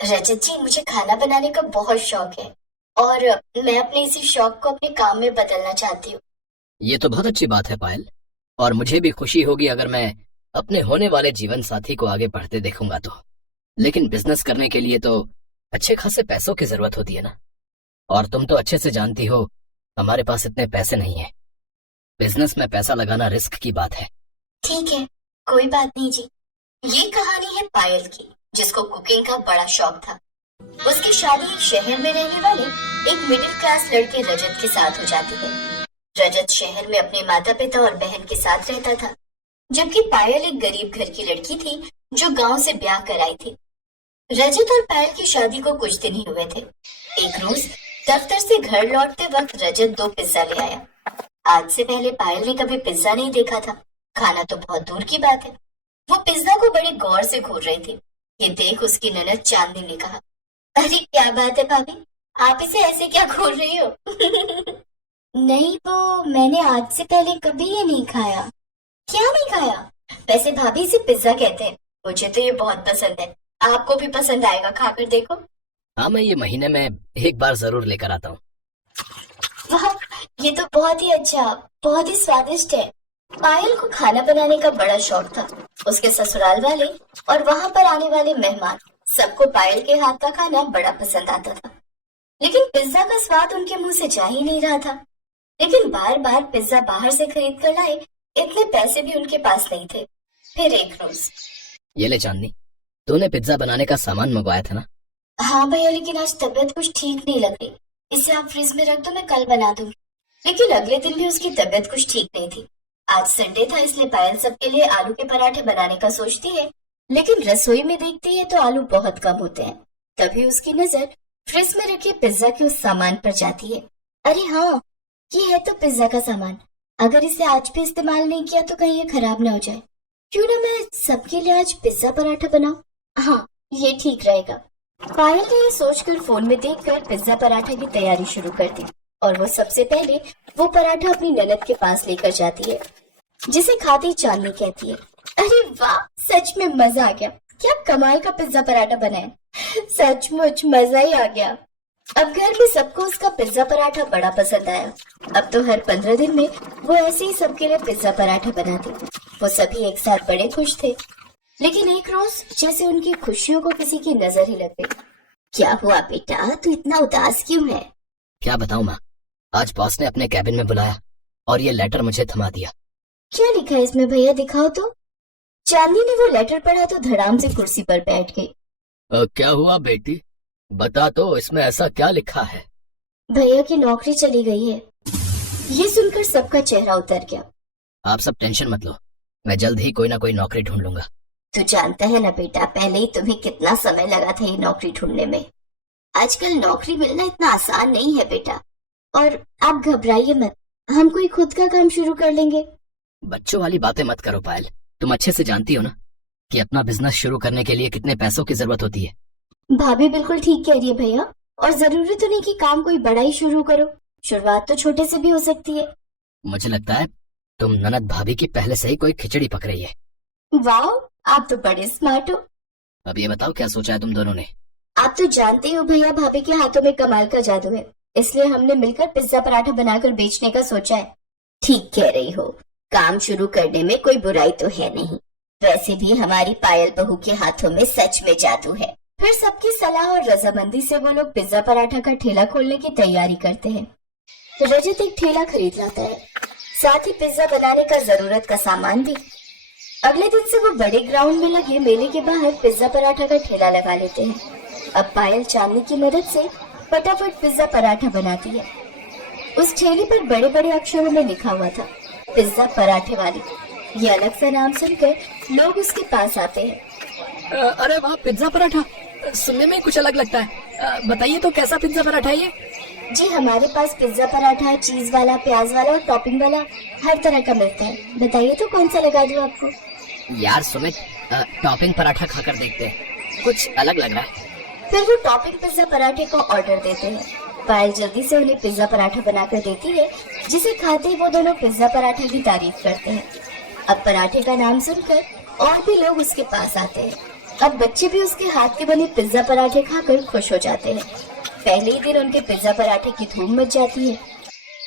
रजत जी, मुझे खाना बनाने का बहुत शौक है और मैं अपने इसी शौक को अपने काम में बदलना चाहती हूँ। ये तो बहुत अच्छी बात है पायल। और मुझे भी खुशी होगी अगर मैं अपने होने वाले जीवन साथी को आगे बढ़ते देखूंगा तो। लेकिन बिजनेस करने के लिए तो अच्छे खासे पैसों की जरूरत होती है ना। और तुम तो अच्छे से जानती हो हमारे पास इतने पैसे नहीं है। बिजनेस में पैसा लगाना रिस्क की बात है। ठीक है, कोई बात नहीं जी। ये कहानी है पायल की, जिसको कुकिंग का बड़ा शौक था। उसकी शादी शहर में रहने वाले एक मिडिल क्लास लड़के रजत के साथ हो जाती है। रजत शहर में अपने माता पिता और बहन के साथ रहता था, जबकि पायल एक गरीब घर की लड़की थी जो गांव से ब्याह कराई थी। रजत और पायल की शादी को कुछ दिन ही हुए थे। एक रोज दफ्तर से घर लौटते वक्त रजत 2 पिज्जा ले आया। आज से पहले पायल ने कभी पिज्जा नहीं देखा था, खाना तो बहुत दूर की बात है। वो पिज्जा को बड़े गौर से घूर रही थी। ये देख उसकी ननद चांदनी ने कहा, अरे क्या बात है भाभी, आप इसे ऐसे क्या घूर रही हो? नहीं, वो मैंने आज से पहले कभी ये नहीं खाया। क्या नहीं खाया? वैसे भाभी, इसे पिज्जा कहते हैं। मुझे तो ये बहुत पसंद है, आपको भी पसंद आएगा, खाकर देखो। हाँ, मैं ये महीने में एक बार जरूर लेकर आता हूँ। वाह, ये तो बहुत ही अच्छा, बहुत ही स्वादिष्ट है। पायल को खाना बनाने का बड़ा शौक था। उसके ससुराल वाले और वहां पर आने वाले मेहमान सबको पायल के हाथ का खाना बड़ा पसंद आता था। लेकिन पिज्जा का स्वाद उनके मुंह से जा ही नहीं रहा था। लेकिन बार बार पिज्जा बाहर से खरीद कर लाए, इतने पैसे भी उनके पास नहीं थे। फिर एक रोज, ये ले चांदनी, तूने पिज्जा बनाने का सामान मंगवाया था ना? हाँ भैया, लेकिन आज तबीयत कुछ ठीक नहीं लग रही। इसे आप फ्रिज में रख दो, मैं कल बना दूंगी। लेकिन अगले दिन भी उसकी तबीयत कुछ ठीक नहीं थी। आज संडे था, इसलिए पायल सबके लिए आलू के पराठे बनाने का सोचती है, लेकिन रसोई में देखती है तो आलू बहुत कम होते हैं। तभी उसकी नजर फ्रिज में रखे पिज्जा के उस सामान पर जाती है। अरे हाँ, ये है तो पिज्जा का सामान। अगर इसे आज भी इस्तेमाल नहीं किया तो कहीं ये खराब ना हो जाए। क्यों ना मैं सबके लिए आज पिज्जा पराठा बनाऊं? हाँ, ये ठीक रहेगा। पायल ने ये सोचकर फोन में देखकर पिज्जा पराठा की तैयारी शुरू कर दी और वो सबसे पहले वो पराठा अपनी ननद के पास लेकर जाती है, जिसे खाती चांदनी कहती है, अरे वाह, सच में मजा आ गया। क्या कमाल का पिज्जा पराठा बना है, सचमुच मजा ही आ गया। अब घर में सबको उसका पिज्जा पराठा बड़ा पसंद आया। अब तो हर 15 दिन में वो ऐसे ही सबके लिए पिज्जा पराठा बनाती। वो सभी एक साथ बड़े खुश थे। लेकिन एक रोज जैसे उनकी खुशियों को किसी की नजर ही लग गई। क्या हुआ बेटा, तू इतना उदास क्यों है? क्या बताऊं माँ, आज बॉस ने अपने कैबिन में बुलाया और ये लेटर मुझे थमा दिया। क्या लिखा है इसमें भैया, दिखाओ तो। चांदनी ने वो लेटर पढ़ा तो धड़ाम से कुर्सी पर बैठ गई। क्या हुआ बेटी, बता तो, इसमें ऐसा क्या लिखा है? भैया की नौकरी चली गई है। ये सुनकर सबका चेहरा उतर गया। आप सब टेंशन मत लो, मैं जल्द ही कोई ना कोई नौकरी ढूंढ लूंगा। तू जानता है ना बेटा, पहले ही तुम्हें कितना समय लगा था ये नौकरी ढूंढने में। आजकल नौकरी मिलना इतना आसान नहीं है बेटा। और आप घबराइए मत, हम कोई खुद का काम शुरू कर लेंगे। बच्चों वाली बातें मत करो पायल, तुम अच्छे से जानती हो ना कि अपना बिजनेस शुरू करने के लिए कितने पैसों की जरूरत होती है। भाभी बिल्कुल ठीक कह रही है भैया, और जरूरी तो नहीं कि काम कोई बड़ा ही शुरू करो। शुरुआत तो छोटे से भी हो सकती है। मुझे लगता है तुम ननद भाभी की पहले से ही कोई खिचड़ी पक रही है। वाह, आप तो बड़े स्मार्ट हो। अब ये बताओ, क्या सोचा है तुम दोनों ने? आप तो जानते ही हो भैया, भाभी के हाथों में कमाल का जादू है, इसलिए हमने मिलकर पिज्जा पराठा बनाकर बेचने का सोचा है। ठीक कह रही हो, काम शुरू करने में कोई बुराई तो है नहीं। वैसे भी हमारी पायल बहू के हाथों में सच में जादू है। फिर सबकी सलाह और रजामंदी से वो लोग पिज्जा पराठा का ठेला खोलने की तैयारी करते हैं। रजत एक ठेला खरीद लाता है, साथ ही पिज्जा बनाने का जरूरत का सामान भी। अगले दिन से वो बड़े ग्राउंड में लगे मेले के बाहर पिज्जा पराठा का ठेला लगा लेते हैं। अब पायल चांदनी की मदद से फटाफट पिज्जा पराठा बनाती है। उस ठेले पर बड़े बड़े अक्षरों में लिखा हुआ था, पिज्जा पराठे वाली। ये अलग सा नाम सुनकर लोग उसके पास आते हैं। अरे वाह, पिज्जा पराठा सुनने में कुछ अलग लगता है। बताइए तो कैसा पिज्जा पराठा है ये? जी, हमारे पास पिज्जा पराठा चीज वाला, प्याज वाला और टॉपिंग वाला हर तरह का मिलता है। बताइए तो कौन सा लगा दूं आपको? यार सुमित, टॉपिंग पराठा खाकर देखते हैं, कुछ अलग लग रहा है। फिर वो टॉपिंग पिज्जा पराठे को ऑर्डर देते हैं। पायल जल्दी से उन्हें पिज्जा पराठा बनाकर देती है, जिसे खाते ही वो दोनों पिज्जा पराठे की तारीफ करते हैं। अब पराठे का नाम सुनकर और भी लोग उसके पास आते हैं। अब बच्चे भी उसके हाथ के बने पिज्जा पराठे खाकर खुश हो जाते हैं। पहले ही दिन उनके पिज्जा पराठे की धूम मच जाती है।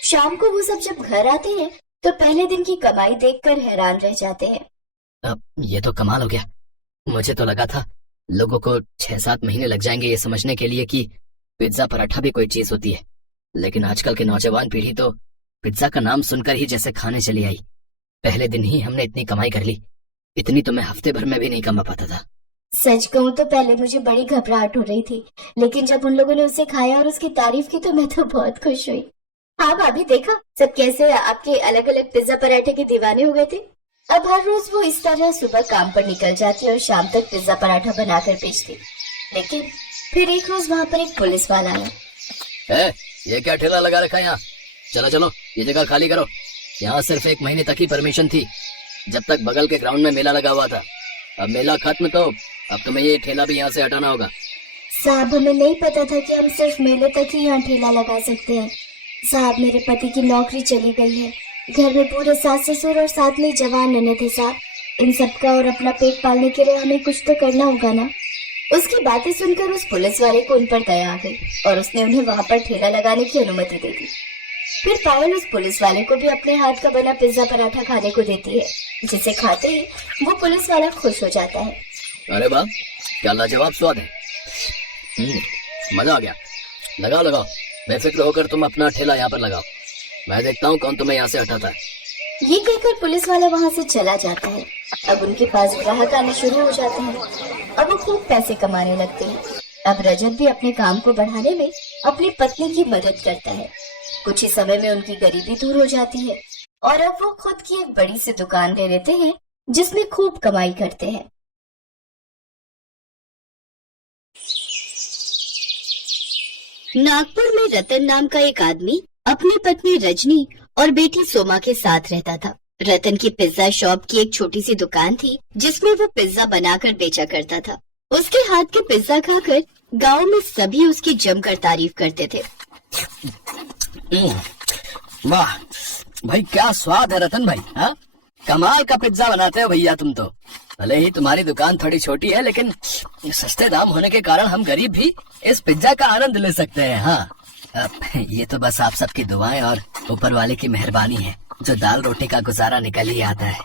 शाम को वो सब जब घर आते हैं तो पहले दिन की कमाई देखकर हैरान रह जाते हैं। अब ये तो कमाल हो गया। मुझे तो लगा था लोगों को 6-7 महीने लग जाएंगे ये समझने के लिए कि पिज्जा पराठा भी कोई चीज होती है, लेकिन आजकल के नौजवान पीढ़ी तो पिज्जा का नाम सुनकर ही जैसे खाने चली आई। पहले दिन ही हमने इतनी कमाई कर ली। इतनी तो मैं हफ्ते भर में भी नहीं कमा पाता था। सच कहूँ तो पहले मुझे बड़ी घबराहट हो रही थी, लेकिन जब उन लोगों ने उसे खाया और उसकी तारीफ की तो मैं तो बहुत खुश हुई। हाँ भाभी, देखा सब कैसे आपके अलग अलग पिज्जा पराठे के दीवाने हो गए थे। अब हर रोज वो इस तरह सुबह काम पर निकल जाती और शाम तक पिज्जा पराठा बनाकर बेचती। लेकिन फिर एक रोज वहाँ पर एक पुलिस वाला आया। ये क्या ठेला लगा रखा है यहाँ? चलो चलो ये जगह खाली करो। यहाँ सिर्फ 1 महीने तक ही परमिशन थी, जब तक बगल के ग्राउंड में मेला लगा हुआ था। अब मेला खत्म तो अब तुम्हें ये ठेला भी यहाँ से हटाना होगा। साहब, हमें नहीं पता था कि हम सिर्फ मेले तक ही यहाँ ठेला लगा सकते हैं। साहब, मेरे पति की नौकरी चली गई है, घर में पूरे सास ससुर और साथ में जवान ननद है साहब। इन सबका और अपना पेट पालने के लिए हमें कुछ तो करना होगा ना। उसकी बातें सुनकर उस पुलिस वाले को उन पर दया आ गई और उसने उन्हें वहाँ पर ठेला लगाने की अनुमति दे दी। फिर पायल उस पुलिस वाले को भी अपने हाथ का बना पिज्जा पराठा खाने को देती है, जिसे खाते ही वो पुलिस वाला खुश हो जाता है। अरे वाह, क्या लाजवाब स्वाद है। मजा आ गया। लगाओ लगाओ, बेफिक्र होकर तुम अपना ठेला यहाँ पर लगाओ। मैं देखता हूँ कौन तुम्हें यहाँ से हटाता है। ये कहकर पुलिस वाला वहाँ से चला जाता है। अब उनके पास ग्राहक आने शुरू हो जाते हैं। अब वो खूब पैसे कमाने लगते हैं। अब रजत भी अपने काम को बढ़ाने में अपनी पत्नी की मदद करता है। कुछ ही समय में उनकी गरीबी दूर हो जाती है और अब वो खुद की एक बड़ी सी दुकान ले लेते हैं, जिसमें खूब कमाई करते हैं। नागपुर में रतन नाम का एक आदमी अपनी पत्नी रजनी और बेटी सोमा के साथ रहता था। रतन की पिज्जा शॉप की एक छोटी सी दुकान थी, जिसमें वो पिज्जा बनाकर बेचा करता था। उसके हाथ के पिज्जा खाकर गांव में सभी उसकी जमकर तारीफ करते थे। वाह भाई, क्या स्वाद है रतन भाई। हाँ, कमाल का पिज्जा बनाते हो भैया तुम तो। भले ही तुम्हारी दुकान थोड़ी छोटी है, लेकिन सस्ते दाम होने के कारण हम गरीब भी इस पिज्जा का आनंद ले सकते हैं। हाँ, ये तो बस आप सबकी दुआएं और ऊपर वाले की मेहरबानी है, जो दाल रोटी का गुजारा निकल ही आता है।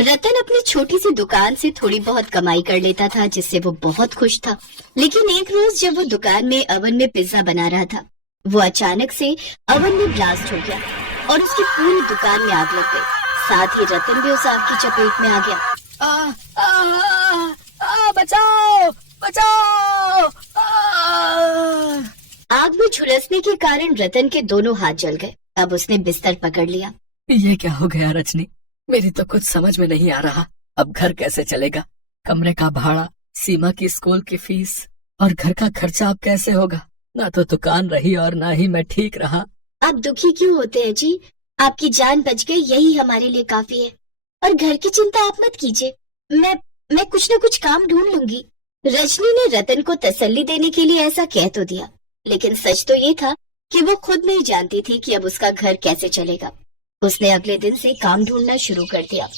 रतन अपनी छोटी सी दुकान से थोड़ी बहुत कमाई कर लेता था, जिससे वो बहुत खुश था। लेकिन एक रोज जब वो दुकान में ओवन में पिज्जा बना रहा था, वो अचानक से ओवन में ब्लास्ट हो गया और उसकी पूरी दुकान में आग लग गई। साथ ही रतन भी उस आग की चपेट में आ गया। बचाओ बचाओ। आग में झुलसने के कारण रतन के दोनों हाथ जल गए। अब उसने बिस्तर पकड़ लिया। ये क्या हो गया रजनी? मेरी तो कुछ समझ में नहीं आ रहा। अब घर कैसे चलेगा? कमरे का भाड़ा, सीमा की स्कूल की फीस और घर का खर्चा अब कैसे होगा? ना तो दुकान रही और ना ही मैं ठीक रहा। आप दुखी क्यों होते हैं जी? आपकी जान बच गई, यही हमारे लिए काफी है। और घर की चिंता आप मत कीजिए, मैं कुछ न कुछ काम ढूंढ लूंगी। रजनी ने रतन को तसल्ली देने के लिए ऐसा कह तो दिया, लेकिन सच तो ये था कि वो खुद नहीं जानती थी कि अब उसका घर कैसे चलेगा। उसने अगले दिन से काम ढूंढना शुरू कर दिया।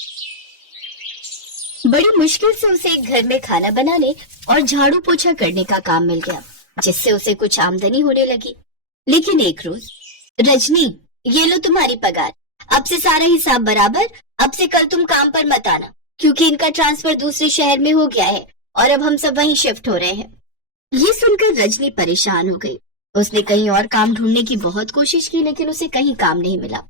बड़ी मुश्किल से उसे एक घर में खाना बनाने और झाड़ू पोछा करने का काम मिल गया, जिससे उसे कुछ आमदनी होने लगी। लेकिन एक रोज, रजनी ये लो तुम्हारी पगार, अब से सारा हिसाब बराबर। अब से कल तुम काम पर मत आना, क्योंकि इनका ट्रांसफर दूसरे शहर में हो गया है और अब हम सब वहीं शिफ्ट हो रहे हैं। ये सुनकर रजनी परेशान हो गई। उसने कहीं और काम ढूंढने की बहुत कोशिश की, लेकिन उसे कहीं काम नहीं मिला।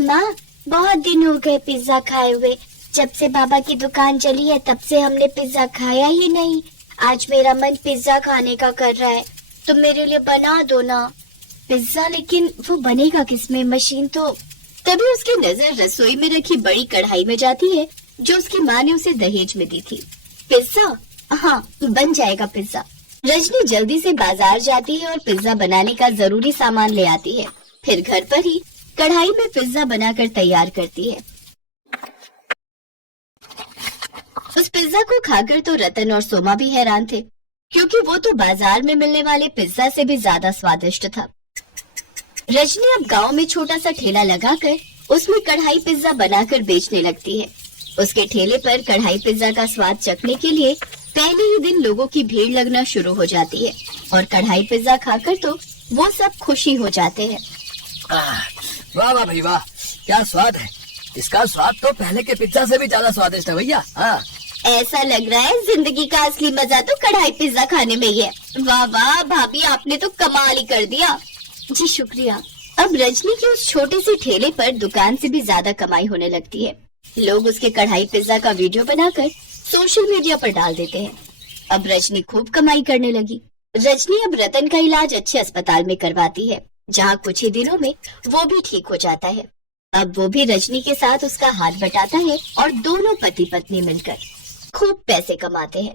माँ, बहुत दिन हो गए पिज्जा खाए हुए। जब से बाबा की दुकान चली है तब से हमने पिज्जा खाया ही नहीं। आज मेरा मन पिज्जा खाने का कर रहा है, तुम मेरे लिए बना दो ना पिज्जा। लेकिन वो बनेगा किसमें? मशीन तो। तभी उसकी नजर रसोई में रखी बड़ी कढ़ाई में जाती है, जो उसकी माँ ने उसे दहेज में दी थी। पिज्जा? हाँ, बन जाएगा पिज्जा। रजनी जल्दी से बाजार जाती है और पिज्जा बनाने का जरूरी सामान ले आती है। फिर घर पर ही कढ़ाई में पिज्जा बनाकर तैयार करती है। उस पिज्जा को खाकर तो रतन और सोमा भी हैरान थे, क्योंकि वो तो बाजार में मिलने वाले पिज्जा से भी ज्यादा स्वादिष्ट था। रजनी अब गांव में छोटा सा ठेला लगाकर उसमें कढ़ाई पिज्जा बनाकर बेचने लगती है। उसके ठेले पर कढ़ाई पिज्जा का स्वाद चखने के लिए पहले ही दिन लोगों की भीड़ लगना शुरू हो जाती है और कढ़ाई पिज्जा खाकर तो वो सब खुशी हो जाते हैं। वाह वाह भाई वाह, क्या स्वाद है। इसका स्वाद तो पहले के पिज्जा से भी ज्यादा स्वादिष्ट है भैया। हाँ, ऐसा लग रहा है जिंदगी का असली मजा तो कढ़ाई पिज्जा खाने में ही है। वाह वाह भाभी, आपने तो कमाल ही कर दिया। जी शुक्रिया। अब रजनी के उस छोटे से ठेले पर दुकान से भी ज्यादा कमाई होने लगती है। लोग उसके कढ़ाई पिज्जा का वीडियो बनाकर सोशल मीडिया पर डाल देते हैं। अब रजनी खूब कमाई करने लगी। रजनी अब रतन का इलाज अच्छे अस्पताल में करवाती है, जहाँ कुछ ही दिनों में वो भी ठीक हो जाता है। अब वो भी रजनी के साथ उसका हाथ बटाता है और दोनों पति पत्नी मिलकर खूब पैसे कमाते हैं।